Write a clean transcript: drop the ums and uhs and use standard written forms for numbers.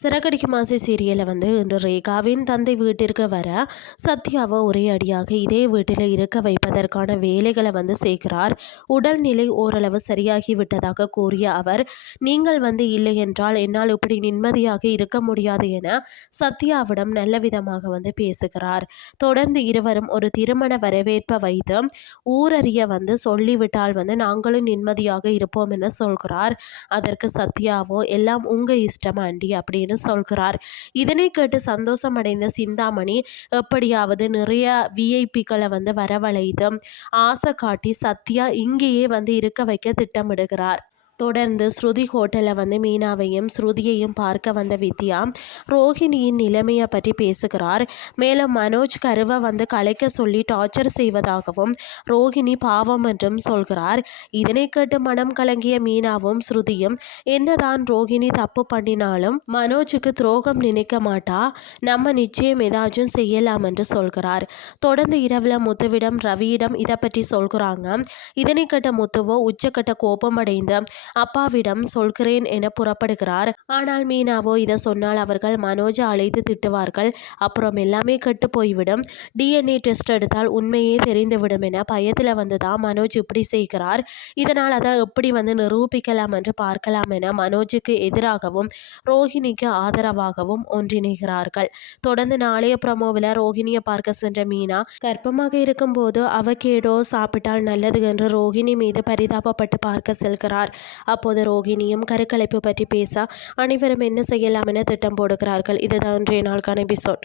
சிறகடிக்கு மாசி சீரியலில் இன்று ரேகாவின் தந்தை வீட்டிற்கு வர சத்யாவை ஒரே அடியாக இதே வீட்டில் இருக்க வைப்பதற்கான வேலைகளை செய்கிறார். உடல்நிலை ஓரளவு சரியாகி விட்டதாக கூறிய அவர், நீங்கள் இல்லை என்றால் என்னால் இப்படி நிம்மதியாக இருக்க முடியாது என சத்யாவிடம் நல்ல விதமாக பேசுகிறார். தொடர்ந்து இருவரும் ஒரு திருமண வரவேற்பை வைத்து ஊரறிய சொல்லிவிட்டால் நாங்களும் நிம்மதியாக இருப்போம் என சொல்கிறார். அதற்கு சத்யாவோ, எல்லாம் உங்க இஷ்டம் ஆண்டி அப்படின்னு சொல்கிறார். இதனை கேட்டு சந்தோஷமடைந்த சிந்தாமணி எப்படியாவது நிறைய விஐபிக்களை வரவழைத்து ஆசை காட்டி சத்யா இங்கேயே இருக்க வைக்க திட்டமிடுகிறார். தொடர்ந்து ஸ்ருதி ஹோட்டலில் மீனாவையும் ஸ்ருதியையும் பார்க்க வந்த வித்யா ரோஹிணியின் நிலைமையை பற்றி பேசுகிறார். மேலும் மனோஜ் கருவை கலைக்க சொல்லி டார்ச்சர் செய்வதாகவும் ரோஹிணி பாவம் என்றும் சொல்கிறார். இதனை கேட்டு மனம் கலங்கிய மீனாவும் ஸ்ருதியும், என்னதான் ரோஹிணி தப்பு பண்ணினாலும் மனோஜுக்கு துரோகம் நினைக்க மாட்டா, நம்ம நிச்சயம் ஏதாச்சும் செய்யலாம் என்று சொல்கிறார். தொடர்ந்து இரவில் முத்துவிடம் ரவியிடம் இதை பற்றி சொல்கிறாங்க. இதனை கேட்ட முத்துவோ உச்சக்கட்ட கோபமடைந்து அப்பாவிடம் சொல்கிறேன் என புறப்படுகிறார். ஆனால் மீனாவோ இதை சொன்னால் அவர்கள் மனோஜை அழைத்து திட்டுவார்கள், அப்புறம் எல்லாமே கெட்டு போய்விடும், டிஎன்ஏ டெஸ்ட் எடுத்தால் உண்மையே தெரிந்துவிடும் என பயத்தில் வந்துதான் மனோஜ் இப்படி செய்கிறார். இதனால் அதை எப்படி நிரூபிக்கலாம் என்று பார்க்கலாம் என மனோஜுக்கு எதிராகவும் ரோஹிணிக்கு ஆதரவாகவும் ஒன்றிணைகிறார்கள். தொடர்ந்து நாளைய ப்ரமோவில் ரோஹிணியை பார்க்க சென்ற மீனா கர்ப்பமாக இருக்கும்போது அவகேடோ சாப்பிட்டால் நல்லது என்று ரோஹிணி மீது பரிதாபப்பட்டு பார்க்க செல்கிறார். அப்போது ரோஹிணியும் கருக்கலைப்பு பற்றி பேச அனைவரும் என்ன செய்யலாம் என திட்டம் போடுகிறார்கள். இதுதான் இன்றைய நாளுக்கான எபிசோட்.